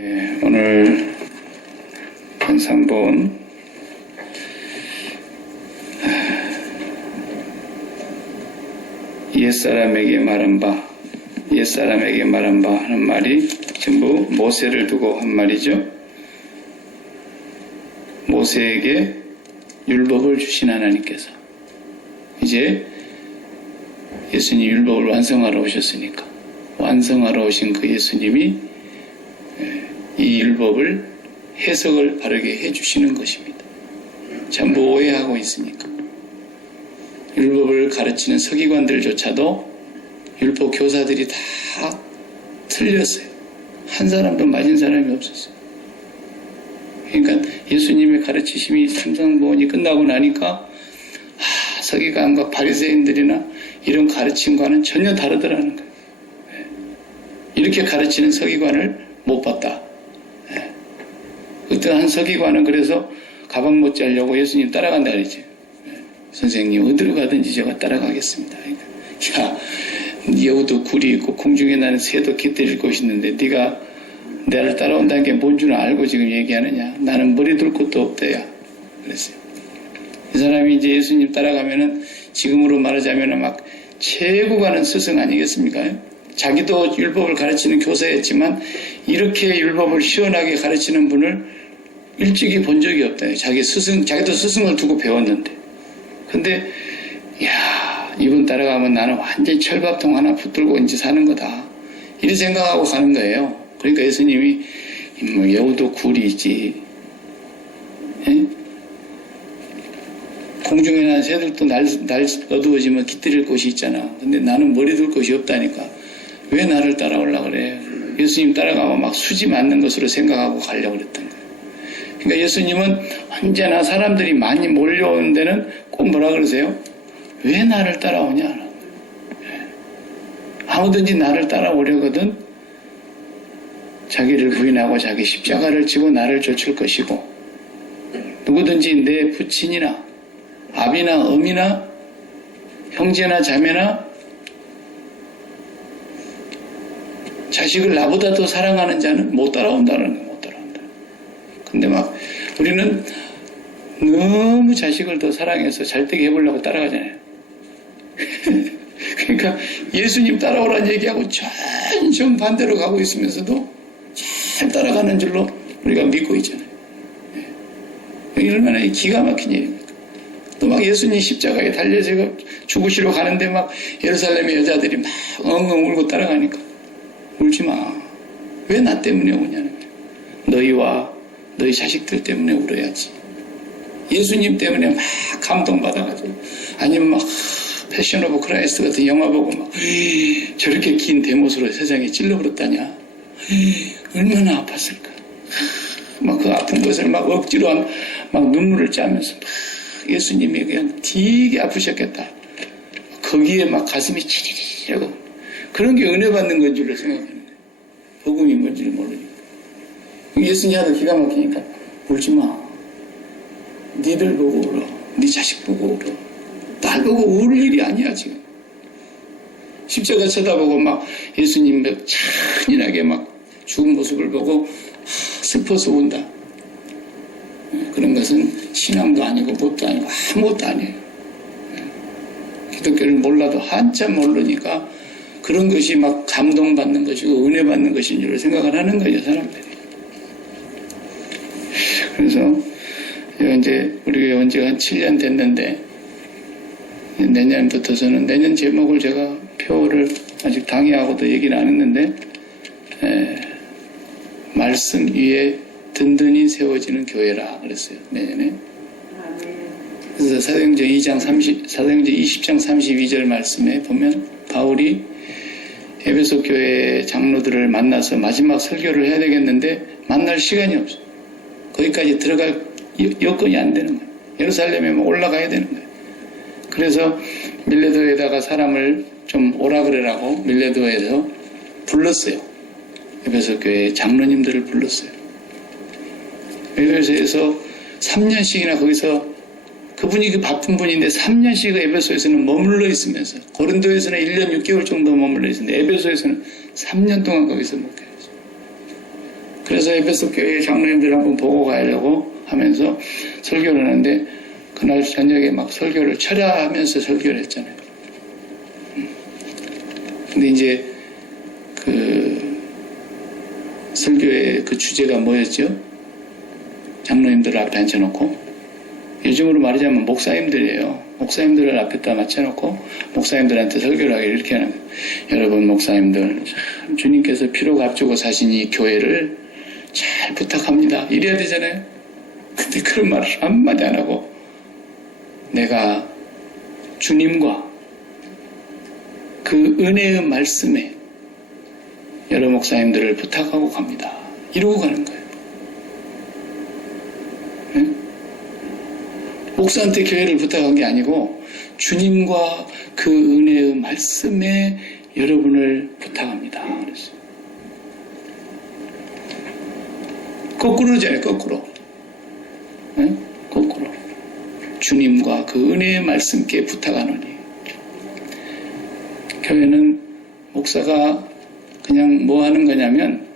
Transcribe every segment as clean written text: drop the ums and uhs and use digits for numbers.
오늘 현상본 옛사람에게 말한 바 하는 말이 전부 모세를 두고 한 말이죠. 모세에게 율법을 주신 하나님께서 이제 예수님 율법을 완성하러 오셨으니까 완성하러 오신 그 예수님이 이 율법을 해석을 바르게 해주시는 것입니다. 전부 오해하고 있으니까. 율법을 가르치는 서기관들조차도 율법 교사들이 다 틀렸어요. 한 사람도 맞은 사람이 없었어요. 그러니까 예수님의 가르치심이 삼상보원이 끝나고 나니까 서기관과 바리새인들이나 이런 가르침과는 전혀 다르더라는 거예요. 이렇게 가르치는 서기관을 못 봤다. 어떤 한 서기관은 그래서 가방 못지 하려고 예수님 따라간다 그랬지. 선생님 어디로 가든지 제가 따라가겠습니다. 그러니까, 야, 여우도 굴이 있고 공중에 나는 새도 깃들일 곳이 있는데 네가 나를 따라온다는 게 뭔 줄 알고 지금 얘기하느냐. 나는 머리 둘 곳도 없대야. 그랬어요. 이 사람이 이제 예수님 따라가면은 지금으로 말하자면은 막 최고 가는 스승 아니겠습니까? 자기도 율법을 가르치는 교사였지만 이렇게 율법을 시원하게 가르치는 분을 일찍이 본 적이 없다. 자기도 스승을 두고 배웠는데. 근데, 야, 이분 따라가면 나는 완전히 철밥통 하나 붙들고 이제 사는 거다. 이렇게 생각하고 가는 거예요. 그러니까 예수님이, 여우도 굴이 있지. 에? 공중에 나는 새들도 날 어두워지면 깃들일 곳이 있잖아. 근데 나는 머리 둘 곳이 없다니까. 왜 나를 따라오려고 그래? 예수님 따라가면 막 수지 맞는 것으로 생각하고 가려고 그랬던 거예요. 그러니까 예수님은 언제나 사람들이 많이 몰려오는 데는 꼭 뭐라 그러세요? 왜 나를 따라오냐? 아무든지 나를 따라오려거든 자기를 부인하고 자기 십자가를 지고 나를 좇을 것이고 누구든지 내 부친이나 아비나 어미나 형제나 자매나 자식을 나보다 더 사랑하는 자는 못 따라온다는 거예요. 못 따라온다. 근데 막 우리는 너무 자식을 더 사랑해서 잘되게 해보려고 따라가잖아요. 그러니까 예수님 따라오라는 얘기하고 전정 반대로 가고 있으면서도 잘 따라가는 줄로 우리가 믿고 있잖아요. 얼마나 기가 막힌 얘기입니까? 또 막 예수님 십자가에 달려서 죽으시러 가는데 막 예루살렘의 여자들이 막 엉엉 울고 따라가니까 울지 마. 왜 나 때문에 우냐는 거예요. 너희와 너희 자식들 때문에 울어야지. 예수님 때문에 막 감동받아가지고 아니면 막 패션 오브 크라이스트 같은 영화 보고 막 저렇게 긴 대못으로 세상에 찔러버렸다냐. 얼마나 아팠을까. 막 그 아픈 것을 막 억지로 막 눈물을 짜면서 막 예수님이 그냥 되게 아프셨겠다. 거기에 막 가슴이 치리리리하고 그런 게 은혜 받는 건 줄로 생각하는 거예요. 복음이 뭔지를 모르니까. 예수님 하도 기가 막히니까 울지 마. 니들 보고 울어. 네 자식 보고 울어. 날 보고 울 일이 아니야 지금. 십자가 쳐다보고 막 예수님 막 찬인하게 막 죽은 모습을 보고 슬퍼서 운다. 그런 것은 신앙도 아니고 뭣도 아니고 아무것도 아니에요. 기독교를 몰라도 한참 모르니까 그런 것이 막 감동받는 것이고 은혜 받는 것인 줄 생각을 하는 거죠, 사람들이. 그래서 이제 우리가 온 지가 한 7년 됐는데 내년부터서는 내년 제목을 제가 표를 아직 당회하고도 얘기는 안 했는데 말씀 위에 든든히 세워지는 교회라 그랬어요. 내년에. 그래서 사도행전 20장 32절 말씀에 보면 바울이 에베소 교회 장로들을 만나서 마지막 설교를 해야 되겠는데 만날 시간이 없어요. 거기까지 들어갈 여건이 안 되는 거예요. 예루살렘에 올라가야 되는 거예요. 그래서 밀레도에다가 사람을 좀 오라 그래라고 밀레도에서 불렀어요. 에베소 교회 장로님들을 불렀어요. 에베소에서 3년씩이나 거기서 그분이 그 바쁜 분인데 3년씩 에베소에서는 머물러 있으면서 고린도에서는 1년 6개월 정도 머물러 있었는데 에베소에서는 3년 동안 거기서 목회했어요. 그래서 에베소 교회 장로님들 한번 보고 가려고 하면서 설교를 하는데 그날 저녁에 막 설교를 철야하면서 설교를 했잖아요. 근데 이제 그 설교의 그 주제가 뭐였죠? 장로님들을 앞에 앉혀놓고, 요즘으로 말하자면 목사님들이에요. 목사님들을 앞에다 맞춰놓고 목사님들한테 설교를 하기를 이렇게 하는 거예요. 여러분 목사님들, 참 주님께서 피로 값주고 사신 이 교회를 잘 부탁합니다. 이래야 되잖아요. 근데 그런 말을 한마디 안 하고 내가 주님과 그 은혜의 말씀에 여러 목사님들을 부탁하고 갑니다. 이러고 가는 거예요. 네? 목사한테 교회를 부탁한 게 아니고 주님과 그 은혜의 말씀에 여러분을 부탁합니다. 그랬어요. 거꾸로잖아요. 거꾸로. 네? 거꾸로. 주님과 그 은혜의 말씀께 부탁하노니. 교회는 목사가 그냥 뭐 하는 거냐면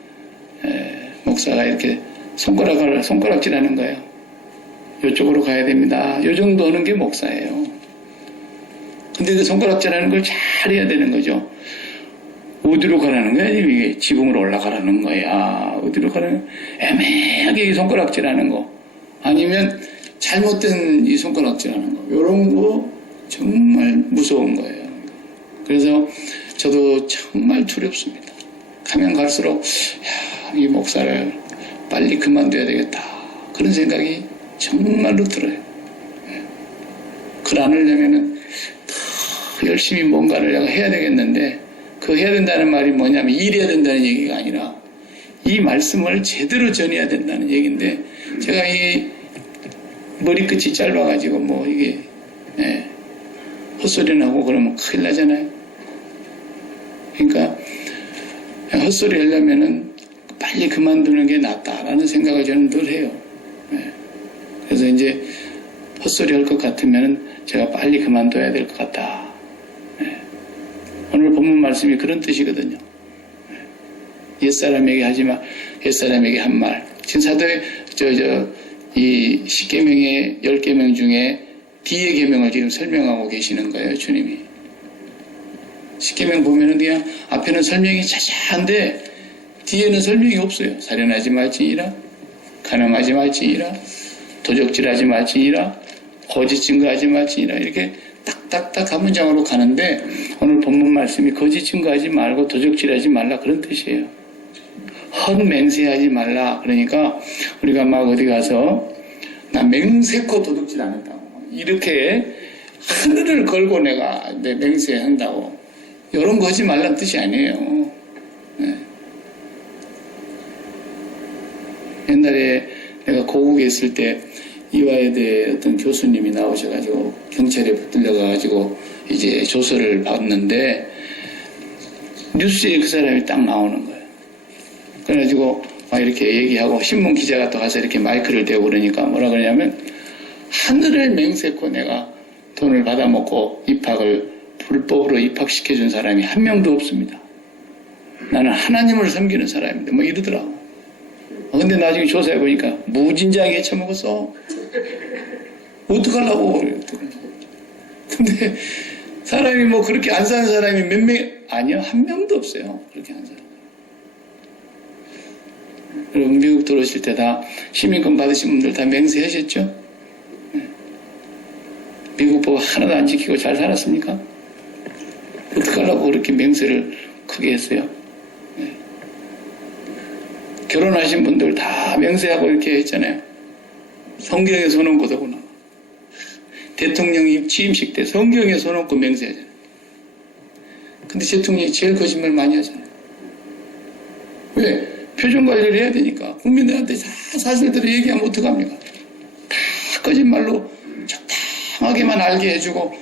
목사가 이렇게 손가락질 하는 거예요. 이쪽으로 가야 됩니다. 요 정도 하는 게 목사예요. 근데 그 손가락질 하는 걸 잘 해야 되는 거죠. 어디로 가라는 거야? 이게 지붕으로 올라가라는 거야. 어디로 가라는 거야? 애매하게 이 손가락질 하는 거. 아니면 잘못된 이 손가락질 하는 거. 요런 거 정말 무서운 거예요. 그래서 저도 정말 두렵습니다. 가면 갈수록 이 목사를 빨리 그만둬야 되겠다. 그런 생각이 정말로 들어요. 그걸 안 하려면은 더 열심히 뭔가를 내가 해야 되겠는데, 그 해야 된다는 말이 뭐냐면 일해야 된다는 얘기가 아니라 이 말씀을 제대로 전해야 된다는 얘기인데, 제가 이 머리끝이 짧아가지고 뭐 이게 헛소리 나고 그러면 큰일 나잖아요. 그러니까 헛소리 하려면은 빨리 그만두는 게 낫다라는 생각을 저는 늘 해요. 그래서 이제 헛소리 할 것 같으면은 제가 빨리 그만둬야 될 것 같다. 오늘 본문 말씀이 그런 뜻이거든요. 옛사람에게 하지마, 옛사람에게 한 말. 지금 사도의 이 10계명의 10계명 중에 뒤의 계명을 지금 설명하고 계시는 거예요, 주님이. 10계명 보면은 그냥 앞에는 설명이 자자한데 뒤에는 설명이 없어요. 살인하지 말지니라, 간음하지 말지니라, 도적질하지 말지니라, 거짓 증거하지 말지니라, 이렇게 딱딱딱 한 문장으로 가는데 오늘 본문 말씀이 거짓 증거하지 말고 도적질하지 말라 그런 뜻이에요. 헛맹세하지 말라. 그러니까 우리가 막 어디 가서 나 맹세코 도둑질 안 한다고 이렇게 하늘을 걸고 내가 내 맹세한다고 이런 거 하지 말라는 뜻이 아니에요. 네. 옛날에 내가 고국에 있을 때 이화여대 어떤 교수님이 나오셔가지고 경찰에 붙들려가가지고 이제 조서를 받는데 뉴스에 그 사람이 딱 나오는 거예요. 그래가지고 막 이렇게 얘기하고 신문 기자가 또 가서 이렇게 마이크를 대고 그러니까 뭐라 그러냐면 하늘을 맹세코 내가 돈을 받아먹고 입학을 불법으로 입학시켜준 사람이 한 명도 없습니다. 나는 하나님을 섬기는 사람인데 뭐 이러더라고. 근데 나중에 조사해보니까 무진장에 처먹었어. 어떡하려고. 근데 사람이 뭐 그렇게 안 사는 사람이 몇 명, 아니요, 한 명도 없어요. 그렇게 한 사람. 여러분, 미국 들어오실 때 다 시민권 받으신 분들 다 맹세하셨죠? 미국 법 하나도 안 지키고 잘 살았습니까? 어떡하려고 그렇게 맹세를 크게 했어요? 결혼하신 분들 다 맹세하고 이렇게 했잖아요. 성경에 손 얹고 더구나. 대통령이 취임식 때 성경에 손 얹고 맹세하잖아요. 근데 대통령이 제일 거짓말 많이 하잖아요. 왜? 표정 관리를 해야 되니까. 국민들한테 다 사실대로 얘기하면 어떡합니까? 다 거짓말로 적당하게만 알게 해주고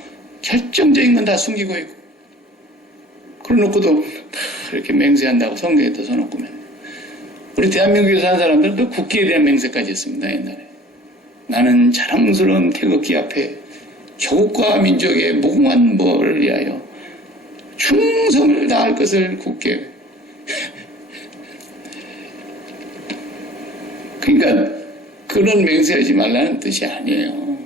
결정적인 건 다 숨기고 있고. 그러놓고도 다 이렇게 맹세한다고 성경에다 손 얹고 맹세. 우리 대한민국에 사는 사람들도 국기에 대한 맹세까지 했습니다. 옛날에. 나는 자랑스러운 태극기 앞에 조국과 민족의 무궁한 뭐를 위하여 충성을 다할 것을 굳게 그러니까 그런 맹세하지 말라는 뜻이 아니에요.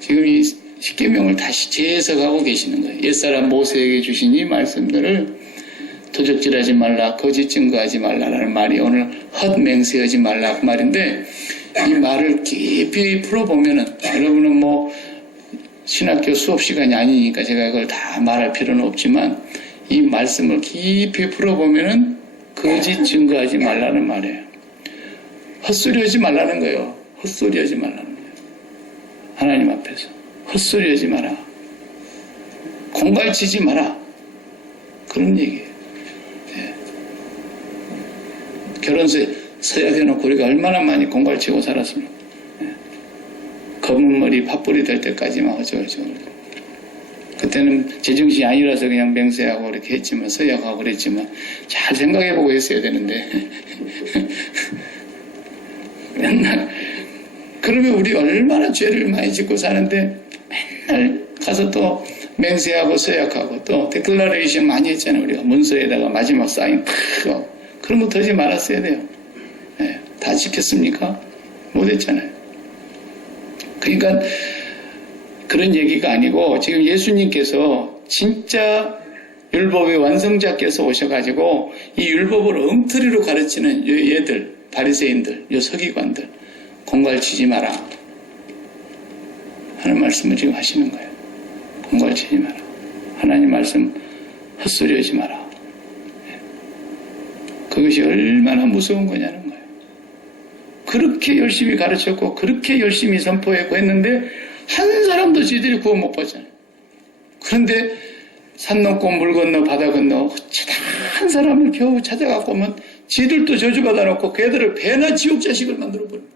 지금 이 십계명을 다시 재해석하고 계시는 거예요. 옛사람 모세에게 주신 이 말씀들을 도적질하지 말라, 거짓 증거하지 말라라는 말이 오늘 헛맹세하지 말라 그 말인데, 이 말을 깊이 풀어보면은, 여러분은 뭐 신학교 수업 시간이 아니니까 제가 그걸 다 말할 필요는 없지만, 이 말씀을 깊이 풀어보면은 거짓 증거하지 말라는 말이에요. 헛소리 하지 말라는 거예요. 헛소리 하지 말라는 거예요. 하나님 앞에서 헛소리 하지 마라. 공갈치지 마라. 그런 얘기예요. 네. 결혼서에 서약해놓고 우리가 얼마나 많이 공갈치고 살았습니까? 네. 검은 머리 팥불이 될 때까지만 어쩌고저쩌고. 그때는 제정신이 아니라서 그냥 맹세하고 이렇게 했지만, 서약하고 그랬지만, 잘 생각해보고 했어야 되는데. 맨날, 그러면 우리 얼마나 죄를 많이 짓고 사는데, 맨날 가서 또 맹세하고 서약하고 또 데클러레이션 많이 했잖아요. 우리가 문서에다가 마지막 사인 크고. 그런 거 하지 말았어야 돼요. 네, 다 지켰습니까? 못했잖아요. 그러니까 그런 얘기가 아니고, 지금 예수님께서 진짜 율법의 완성자께서 오셔가지고 이 율법을 엉터리로 가르치는 얘들, 바리새인들, 요 서기관들 공갈치지 마라 하는 말씀을 지금 하시는 거예요. 공갈치지 마라. 하나님 말씀 헛소리 하지 마라. 그것이 얼마나 무서운 거냐는 거예요. 그렇게 열심히 가르쳤고 그렇게 열심히 선포했고 했는데 한 사람도 지들이 구원 못 받잖아요. 그런데 산 넘고 물 건너 바다 건너 한 사람을 겨우 찾아갖고 오면 지들도 저주받아 놓고 걔들을 배나 지옥 자식을 만들어 버립니다.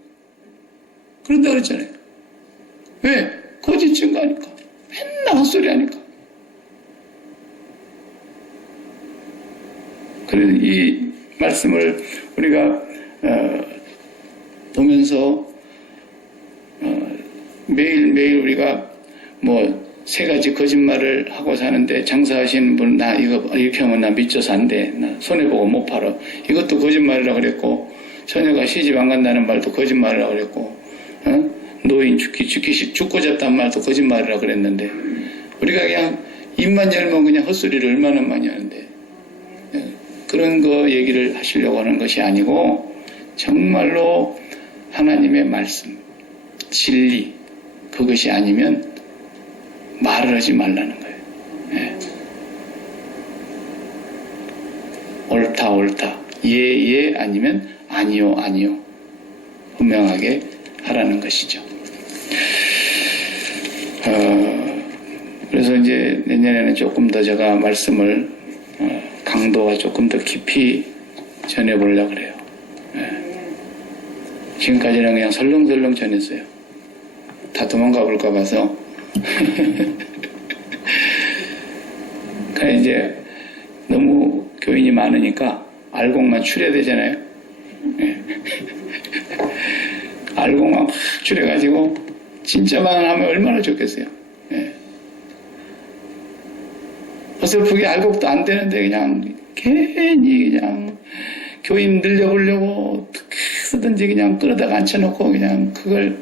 그런다 그랬잖아요. 왜? 거짓 증거하니까. 맨날 헛소리 하니까. 그래서 이 말씀을 우리가 보면서 매일매일 우리가 뭐 3가지 거짓말을 하고 사는데, 장사하시는 분, 나 이거 이렇게 하면 나 미쳐서 안 돼. 나 손해보고 못 팔아. 이것도 거짓말이라고 그랬고, 처녀가 시집 안 간다는 말도 거짓말이라고 그랬고, 노인 죽고 잡단 말도 거짓말이라고 그랬는데, 우리가 그냥 입만 열면 그냥 헛소리를 얼마나 많이 하는데, 그런 거 얘기를 하시려고 하는 것이 아니고, 정말로 하나님의 말씀, 진리, 그것이 아니면 말을 하지 말라는 거예요. 예. 옳다, 옳다. 예, 아니면 아니요, 아니요. 분명하게 하라는 것이죠. 그래서 이제 내년에는 조금 더 제가 말씀을 강도와 조금 더 깊이 전해보려고 그래요. 예. 지금까지는 그냥 설렁설렁 전했어요. 다 도망가 볼까 봐서. 그러니까 이제 너무 교인이 많으니까 알곡만 추려되잖아요. 예. 알곡만 막 추려가지고 진짜만 하면 얼마나 좋겠어요. 예. 어설프게 알곡도 안 되는데 그냥 괜히 그냥 교인 늘려보려고 쓰든지 그냥 끌어다가 앉혀놓고 그냥 그걸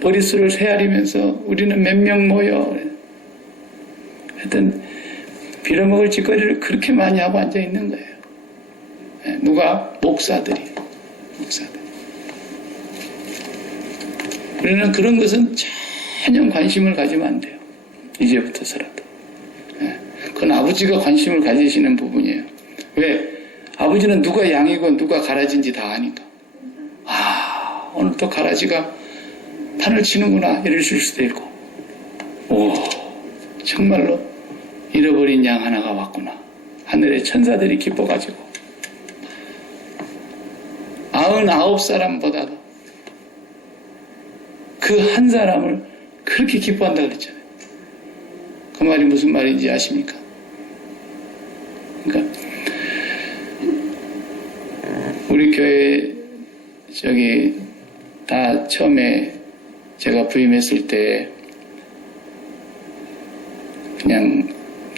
머릿수를 헤아리면서 우리는 몇 명 모여. 하여튼 빌어먹을 짓거리를 그렇게 많이 하고 앉아있는 거예요. 누가? 목사들이. 우리는 그런 것은 전혀 관심을 가지면 안 돼요. 이제부터서라도. 그건 아버지가 관심을 가지시는 부분이에요. 왜? 아버지는 누가 양이고 누가 가라지인지 다 아니까. 아, 오늘 또 가라지가 판을 치는구나 이러실 수도 있고, 오, 정말로 잃어버린 양 하나가 왔구나. 하늘의 천사들이 기뻐가지고 99사람보다도 그 한 사람을 그렇게 기뻐한다 그랬잖아요. 그 말이 무슨 말인지 아십니까? 그러니까 우리 교회 다 처음에 제가 부임했을 때 그냥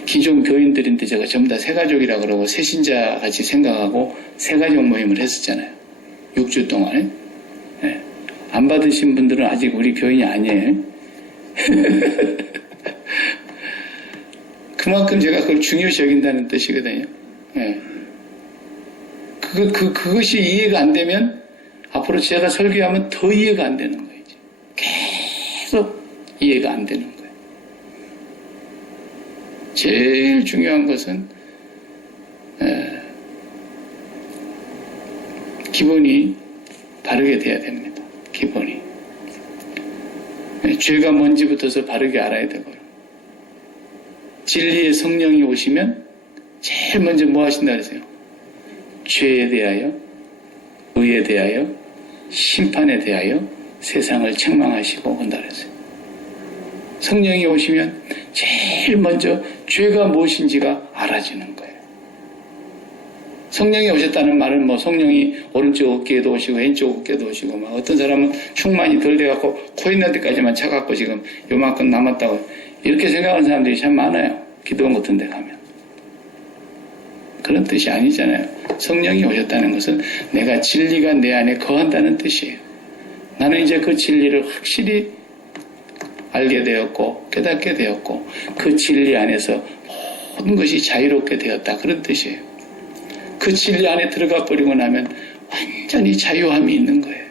기존 교인들인데 제가 전부 다 새가족이라 그러고 새신자 같이 생각하고 새가족 모임을 했었잖아요. 6주 동안에. 예. 안 받으신 분들은 아직 우리 교인이 아니에요. 그만큼 제가 그걸 중요시 여긴다는 뜻이거든요. 예. 그것이 이해가 안 되면 앞으로 제가 설교하면 더 이해가 안 되는 거예요. 계속 이해가 안 되는 거예요. 제일 중요한 것은 기본이 바르게 돼야 됩니다. 기본이. 죄가 뭔지부터서 바르게 알아야 되고요. 진리의 성령이 오시면 제일 먼저 뭐 하신다 그러세요? 죄에 대하여, 의에 대하여, 심판에 대하여 세상을 책망하시고 온다 그랬어요. 성령이 오시면 제일 먼저 죄가 무엇인지가 알아지는 거예요. 성령이 오셨다는 말은 뭐 성령이 오른쪽 어깨에도 오시고 왼쪽 어깨에도 오시고 막 어떤 사람은 충만이 덜 돼갖고 코 있는 데까지만 차갖고 지금 요만큼 남았다고 이렇게 생각하는 사람들이 참 많아요. 기도원 같은 데 가면. 그런 뜻이 아니잖아요. 성령이 오셨다는 것은 내가 진리가 내 안에 거한다는 뜻이에요. 나는 이제 그 진리를 확실히 알게 되었고 깨닫게 되었고 그 진리 안에서 모든 것이 자유롭게 되었다. 그런 뜻이에요. 그 진리 안에 들어가 버리고 나면 완전히 자유함이 있는 거예요.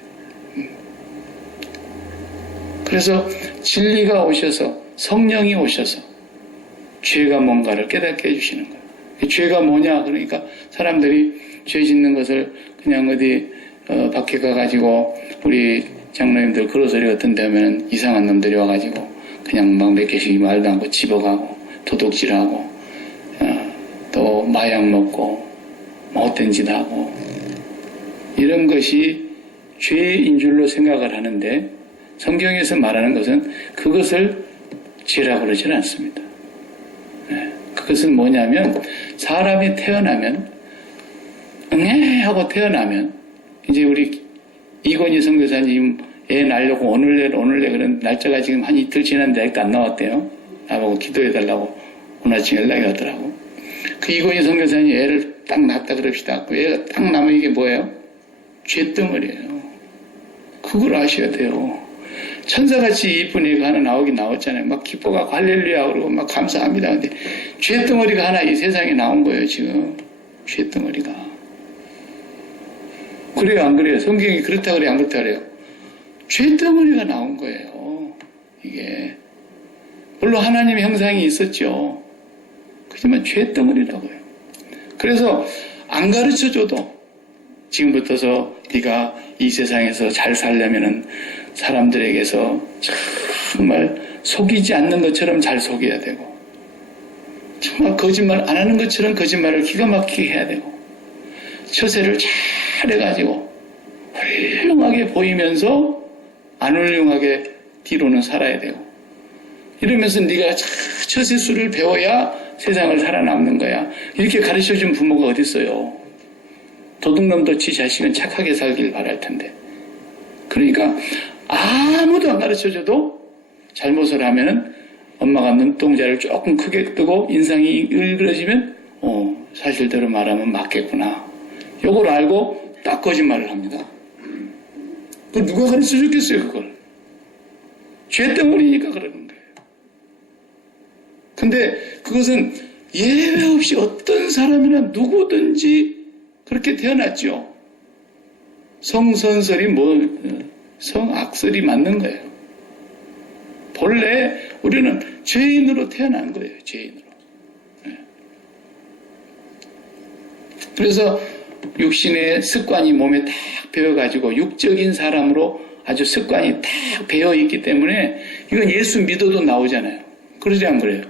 그래서 진리가 오셔서 성령이 오셔서 죄가 뭔가를 깨닫게 해주시는 거예요. 죄가 뭐냐? 그러니까 사람들이 죄 짓는 것을 그냥 어디 밖에 가가지고 우리 장로님들 그로소리 같은 데 하면 이상한 놈들이 와가지고 그냥 막 몇 개씩 말도 않고 집어가고 도둑질하고 또 마약 먹고 못된 짓 하고 이런 것이 죄인 줄로 생각을 하는데 성경에서 말하는 것은 그것을 죄라고 그러지는 않습니다. 그것은 뭐냐면 사람이 태어나면 응애 하고 태어나면 이제 우리 이건희 선교사님 애 낳으려고 오늘내 그런 날짜가 지금 한 이틀 지났는데 아직도 안 나왔대요. 나보고 기도해달라고 오늘 아침에 연락이 왔더라고. 그 이건희 선교사님 애를 딱 낳았다 그럽시다. 그 애가 딱 나면 이게 뭐예요? 죄덩어리예요. 그걸 아셔야 돼요. 천사같이 이쁜 애가 하나 나왔잖아요. 막 기뻐가고 할렐루야 그러고 막 감사합니다. 근데 죄덩어리가 하나 이 세상에 나온 거예요, 지금. 죄덩어리가. 그래요, 안 그래요? 성경이 그렇다 그래요, 안 그렇다 그래요? 죄덩어리가 나온 거예요, 이게. 물론 하나님의 형상이 있었죠. 그렇지만 죄덩어리라고요. 그래서 안 가르쳐줘도 지금부터서 네가 이 세상에서 잘 살려면은 사람들에게서 정말 속이지 않는 것처럼 잘 속여야 되고 정말 거짓말 안 하는 것처럼 거짓말을 기가 막히게 해야 되고 처세를 잘 해가지고 훌륭하게 보이면서 안 훌륭하게 뒤로는 살아야 되고 이러면서 네가 처세술을 배워야 세상을 살아남는 거야. 이렇게 가르쳐준 부모가 어디 있어요. 도둑놈도 지 자식은 착하게 살길 바랄 텐데. 그러니까 아무도 안 가르쳐줘도 잘못을 하면은 엄마가 눈동자를 조금 크게 뜨고 인상이 일그러지면 사실대로 말하면 맞겠구나. 요걸 알고 딱 거짓말을 합니다. 그 누가 가르쳐줬겠어요, 그걸. 죄덩어리니까 그러는 거예요. 근데 그것은 예외 없이 어떤 사람이나 누구든지 그렇게 태어났죠. 성선설이 성악설이 맞는 거예요. 본래 우리는 죄인으로 태어난 거예요. 죄인으로. 그래서 육신의 습관이 몸에 딱 배어가지고 육적인 사람으로 아주 습관이 딱 배어있기 때문에 이건 예수 믿어도 나오잖아요. 그러지 안 그래요?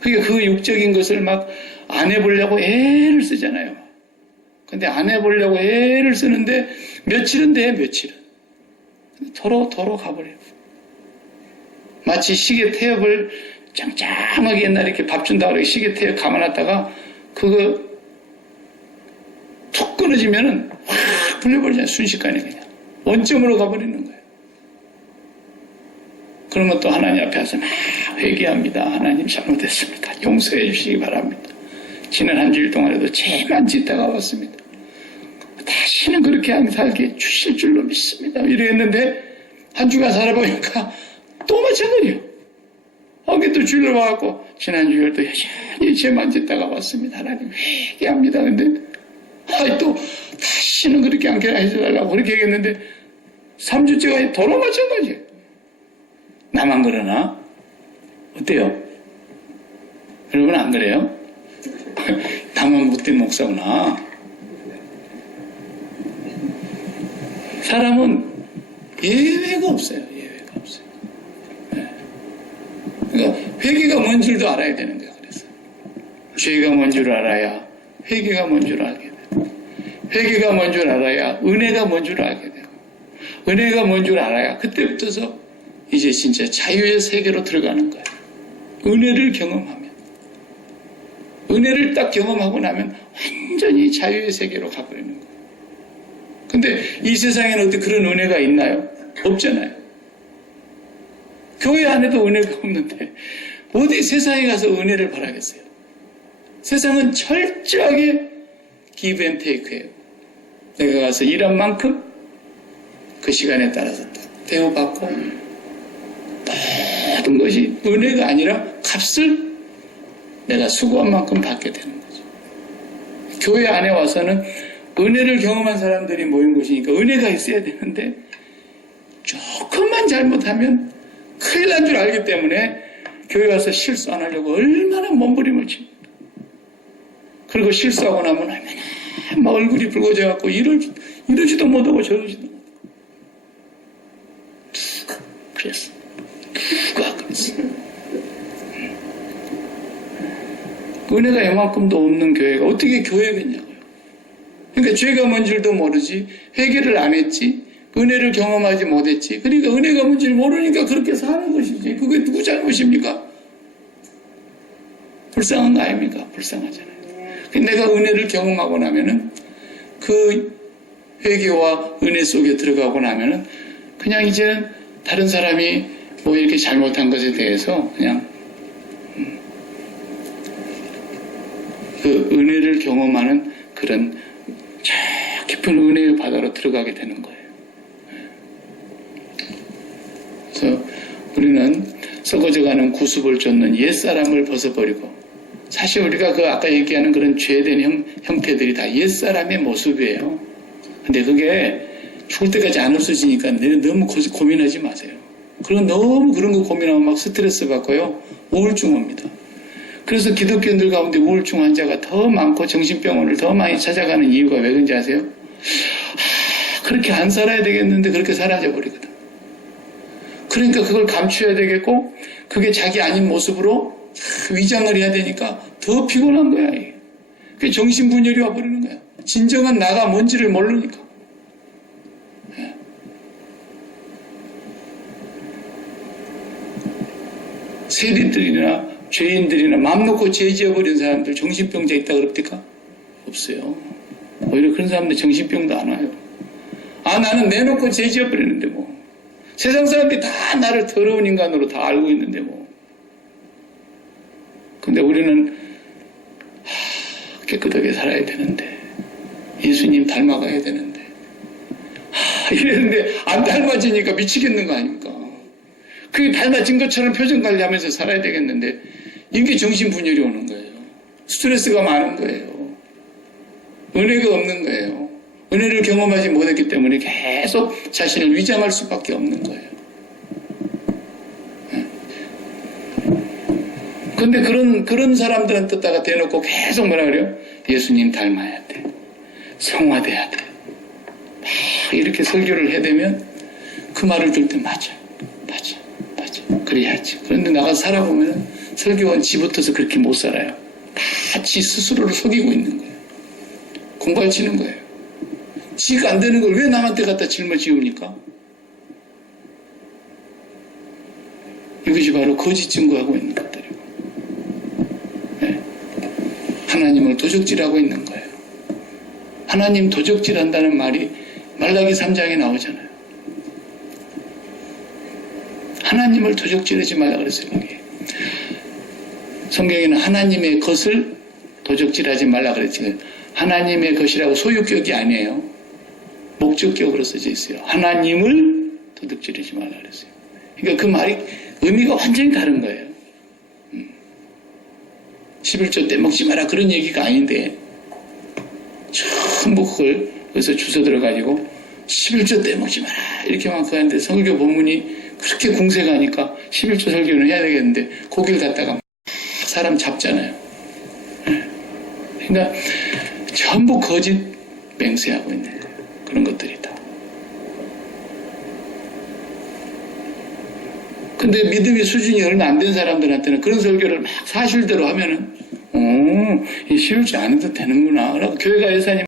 그러니까 그 육적인 것을 막 안 해보려고 애를 쓰잖아요. 근데 안 해보려고 애를 쓰는데 며칠은 돼, 며칠은. 도로 가버려요. 마치 시계 태엽을 짱짱하게 옛날에 이렇게 밥 준다고 그러고 시계 태엽 감아놨다가 그거 툭 끊어지면은 확 불려버리잖아요. 순식간에 그냥. 원점으로 가버리는 거예요. 그러면 또 하나님 앞에 와서 막 회개합니다. 하나님 잘못했습니다. 용서해 주시기 바랍니다. 지난 한 주일 동안에도 죄만 짓다가 왔습니다. 다 다시는 그렇게 안 살게 주실 줄로 믿습니다. 이랬는데 한 주간 살아보니까 또 마찬가지예요. 거기 또 주일로 와갖고 지난 주일도 여전히 죄만 짓다가 왔습니다. 하나님 회개합니다. 근데 또 다시는 그렇게 않게 해줘달라고 그렇게 얘기했는데 3주째가 도로 마찬가지예요. 나만 그러나? 어때요? 여러분 안 그래요? 나만 못된 목사구나. 사람은 예외가 없어요. 예외가 없어요. 네. 그러니까 회개가 뭔 줄도 알아야 되는 거예요. 그래서 죄가 뭔 줄 알아야 회개가 뭔 줄 알게 돼요. 회개가 뭔 줄 알아야 은혜가 뭔 줄 알게 돼요. 은혜가 뭔 줄 알아야 그때부터서 이제 진짜 자유의 세계로 들어가는 거예요. 은혜를 경험하면. 은혜를 딱 경험하고 나면 완전히 자유의 세계로 가버리는 거예요. 근데 이 세상에는 어떻게 그런 은혜가 있나요? 없잖아요. 교회 안에도 은혜가 없는데 어디 세상에 가서 은혜를 바라겠어요? 세상은 철저하게 give and take예요. 내가 가서 일한 만큼 그 시간에 따라서 대우받고 모든 것이 은혜가 아니라 값을 내가 수고한 만큼 받게 되는 거죠. 교회 안에 와서는 은혜를 경험한 사람들이 모인 곳이니까 은혜가 있어야 되는데 조금만 잘못하면 큰일 난 줄 알기 때문에 교회 와서 실수 안 하려고 얼마나 몸부림을 칩니다. 그리고 실수하고 나면 얼마나 막 얼굴이 붉어져갖고 이러지도 못하고 저러지도 못하고 누가 그랬어. 누가 그랬어. 은혜가 이만큼도 없는 교회가 어떻게 교회겠냐고요. 그러니까 죄가 뭔 줄도 모르지, 회개를 안 했지, 은혜를 경험하지 못했지. 그러니까 은혜가 뭔지 모르니까 그렇게 사는 것이지. 그게 누구 잘못입니까? 불쌍한 거 아닙니까? 불쌍하잖아요. 내가 은혜를 경험하고 나면은 그 회개와 은혜 속에 들어가고 나면은 그냥 이제는 다른 사람이 뭐 이렇게 잘못한 것에 대해서 그냥 그 은혜를 경험하는 그런 저 깊은 은혜의 바다로 들어가게 되는 거예요. 그래서 우리는 썩어져가는 구습을 쫓는 옛사람을 벗어버리고, 사실 우리가 그 아까 얘기하는 그런 죄된 형태들이 다 옛사람의 모습이에요. 근데 그게 죽을 때까지 안 없어지니까 너무 고민하지 마세요. 그리고 너무 그런 거 고민하면 막 스트레스 받고요, 우울증 옵니다. 그래서 기독교인들 가운데 우울증 환자가 더 많고 정신병원을 더 많이 찾아가는 이유가 왜 그런지 아세요? 그렇게 안 살아야 되겠는데 그렇게 사라져 버리거든. 그러니까 그걸 감춰야 되겠고, 그게 자기 아닌 모습으로 위장을 해야 되니까 더 피곤한 거야. 이게. 그게 정신분열이 와버리는 거야. 진정한 나가 뭔지를 모르니까. 세리들이나 죄인들이나 맘 놓고 죄 지어버린 사람들 정신병자 있다 그럽니까? 없어요. 오히려 그런 사람들 정신병도 안 와요. 나는 내놓고 죄 지어버리는데 뭐. 세상 사람들이 다 나를 더러운 인간으로 다 알고 있는데 뭐. 근데 우리는 깨끗하게 살아야 되는데, 예수님 닮아가야 되는데, 이랬는데 안 닮아지니까 미치겠는 거 아닙니까? 그게 닮아진 것처럼 표정 관리하면서 살아야 되겠는데 이게 정신분열이 오는 거예요. 스트레스가 많은 거예요. 은혜가 없는 거예요. 은혜를 경험하지 못했기 때문에 계속 자신을 위장할 수밖에 없는 거예요. 그런데 그런 사람들은 뜯다가 대놓고 계속 뭐라 그래요? 예수님 닮아야 돼. 성화돼야 돼. 막 이렇게 설교를 해대면 그 말을 들을 때 맞아. 그래야지. 그런데 나가서 살아보면 설교원 지붙어서 그렇게 못 살아요. 다 지 스스로를 속이고 있는 거예요. 공갈치는 거예요. 지가 안 되는 걸 왜 남한테 갖다 짊어지웁니까? 이것이 바로 거짓 증거하고 있는 것들이고, 네. 하나님을 도적질하고 있는 거예요. 하나님 도적질한다는 말이 말라기 3장에 나오잖아요. 하나님을 도적질하지 말라 그랬어요. 거기. 성경에는 하나님의 것을 도적질하지 말라 그랬지. 하나님의 것이라고 소유격이 아니에요. 목적격으로 써져 있어요. 하나님을 도둑질하지 말라 그랬어요. 그러니까 그 말이 의미가 완전히 다른 거예요. 11조 떼먹지 마라 그런 얘기가 아닌데 전부 그걸 여기서 주워 들어가지고 11조 떼먹지 마라 이렇게만 하는데 설교 본문이 그렇게 궁색하니까 11조 설교는 해야 되겠는데 거길 갔다가 사람 잡잖아요. 그러니까 전부 거짓 맹세하고 있는 거예요. 그런 것들이 다. 근데 믿음의 수준이 얼마 안 된 사람들한테는 그런 설교를 막 사실대로 하면은 이 11조 안 해도 되는구나. 그러고 교회가 예산이